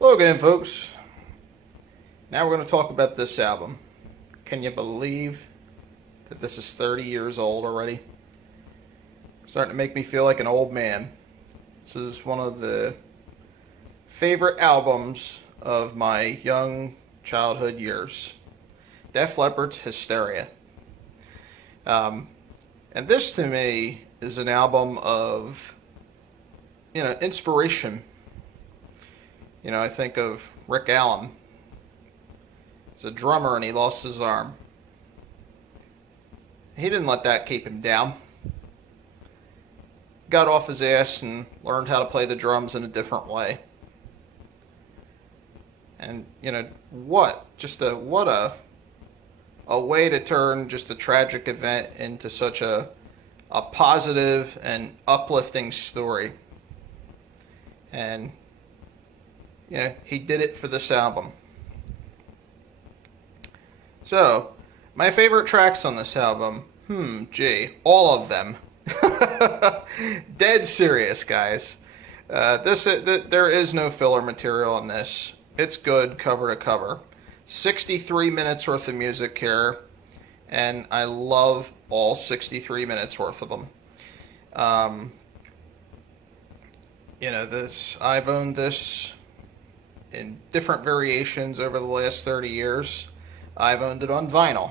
Hello again, folks. Now we're going to talk about this album. Can you believe that this is 30 years old already? Starting to make me feel like an old man. This is one of the favorite albums of my young childhood years. Def Leppard's Hysteria. Um, and this to me is an album of, inspiration. I think of Rick Allen. He's a drummer and he lost his arm. He didn't let that keep him down. Got off his ass and learned how to play the drums in a different way. And what a way to turn just a tragic event into such a positive and uplifting story. And he did it for this album. So, my favorite tracks on this album, all of them. Dead serious, guys. There is no filler material in this. It's good cover to cover. 63 minutes worth of music here, and I love all 63 minutes worth of them. I've owned this in different variations over the last 30 years. I've owned it on vinyl.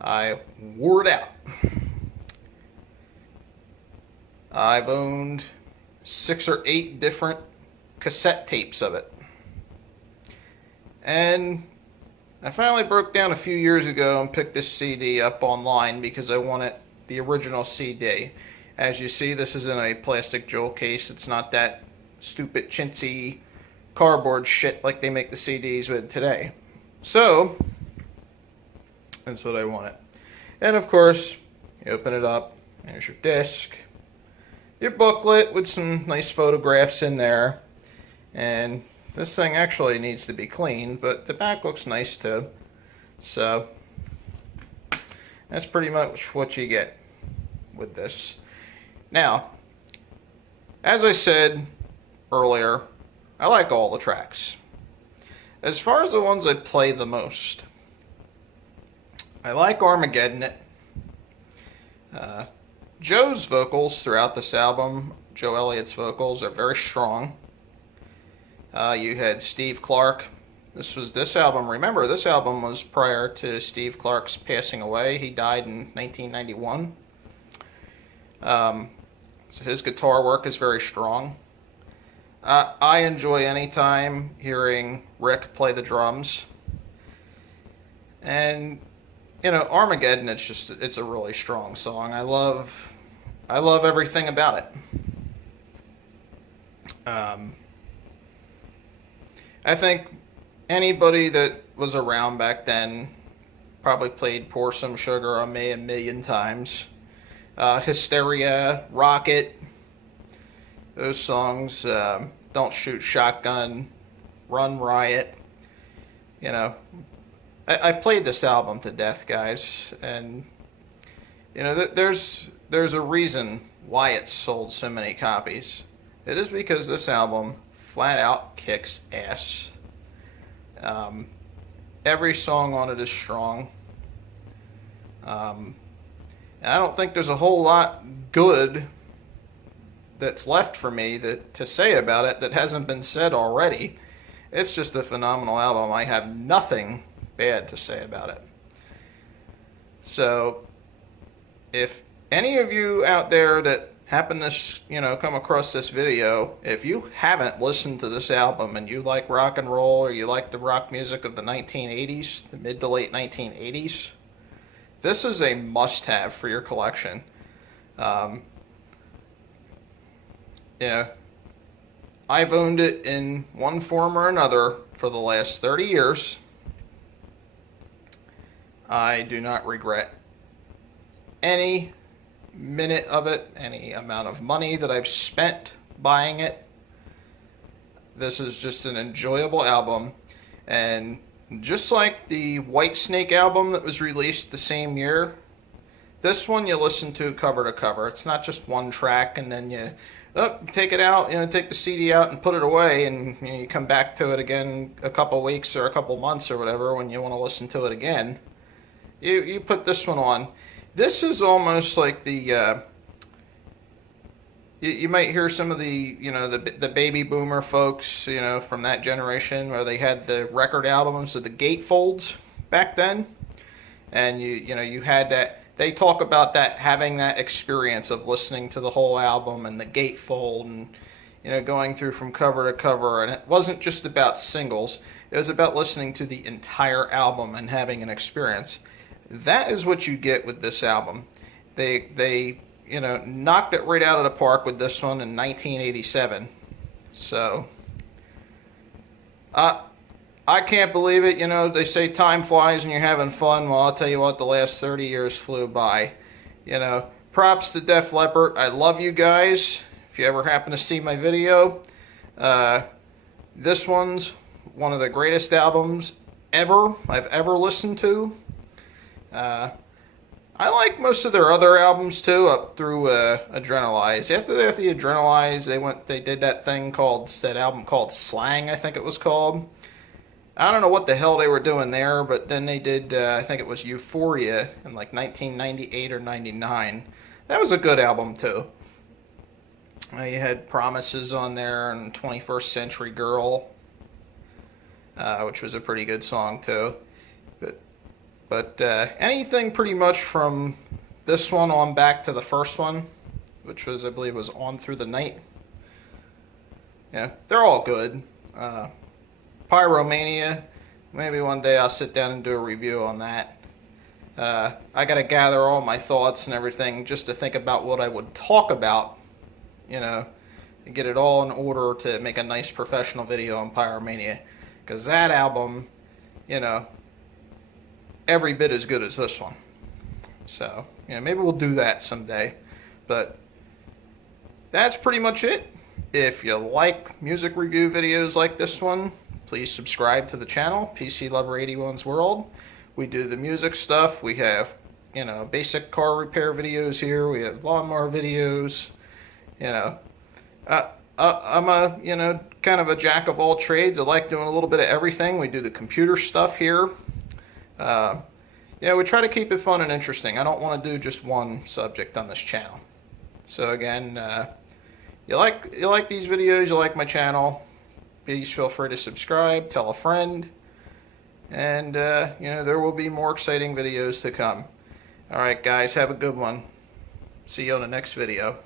I wore it out. I've owned 6 or 8 different cassette tapes of it. And I finally broke down a few years ago and picked this CD up online because I wanted the original CD. As you see, this is in a plastic jewel case. It's not that stupid chintzy cardboard shit like they make the CDs with today. So, that's what I wanted. And of course, you open it up, there's your disc, your booklet with some nice photographs in there, and this thing actually needs to be cleaned, but the back looks nice too. So, that's pretty much what you get with this. Now, as I said earlier, I like all the tracks. As far as the ones I play the most, I like Armageddon It. Joe's vocals throughout this album, Joe Elliott's vocals, are very strong. You had Steve Clark. This album, remember, this album was prior to Steve Clark's passing away. He died in 1991. So his guitar work is very strong. I enjoy any time hearing Rick play the drums. And Armageddon, it's a really strong song. I love everything about it. I think anybody that was around back then probably played Pour Some Sugar on Me a million times. Hysteria, Rocket, those songs, Don't Shoot Shotgun, Run Riot. I played this album to death, guys, and there's a reason why it sold so many copies. It is because this album flat out kicks ass. Every song on it is strong. And I don't think there's a whole lot good that's left for me to say about it that hasn't been said already. It's just a phenomenal album. I have nothing bad to say about it. So, if any of you out there that happen to, come across this video, if you haven't listened to this album and you like rock and roll or you like the rock music of the 1980s, the mid to late 1980s, this is a must-have for your collection. I've owned it in one form or another for the last 30 years. I do not regret any minute of it, any amount of money that I've spent buying it. This is just an enjoyable album, and just like the Whitesnake album that was released the same year, This one you listen to cover to cover. It's not just one track and then you take it out, take the CD out and put it away, and you come back to it again a couple weeks or a couple months or whatever when you want to listen to it again. You put this one on. This is almost like the you might hear some of the the baby boomer folks from that generation where they had the record albums of the gatefolds back then, and you had that. They talk about that, having that experience of listening to the whole album and the gatefold, and going through from cover to cover. And it wasn't just about singles; it was about listening to the entire album and having an experience. That is what you get with this album. They knocked it right out of the park with this one in 1987. So, I can't believe it. They say time flies when you're having fun. Well, I'll tell you what, the last 30 years flew by. Props to Def Leppard. I love you guys. If you ever happen to see my video, this one's one of the greatest albums I've ever listened to. I like most of their other albums too, up through Adrenalize. After the Adrenalize, they did that album called Slang, I think it was called. I don't know what the hell they were doing there, but then they did, I think it was Euphoria in like 1998 or 99. That was a good album too. You had Promises on there and 21st Century Girl, which was a pretty good song too. But anything pretty much from this one on back to the first one, which was, I believe, was On Through the Night. Yeah, they're all good. Pyromania, maybe one day I'll sit down and do a review on that. I got to gather all my thoughts and everything just to think about what I would talk about, and get it all in order to make a nice professional video on Pyromania. Because that album, every bit as good as this one. So, maybe we'll do that someday. But that's pretty much it. If you like music review videos like this one, please subscribe to the channel, PC Lover 81's World. We do the music stuff. We have, basic car repair videos here. We have lawnmower videos. I'm a, kind of a jack of all trades. I like doing a little bit of everything. We do the computer stuff here. We try to keep it fun and interesting. I don't want to do just one subject on this channel. So again, you like these videos, you like my channel, please feel free to subscribe, tell a friend, and there will be more exciting videos to come. Alright guys, have a good one. See you on the next video.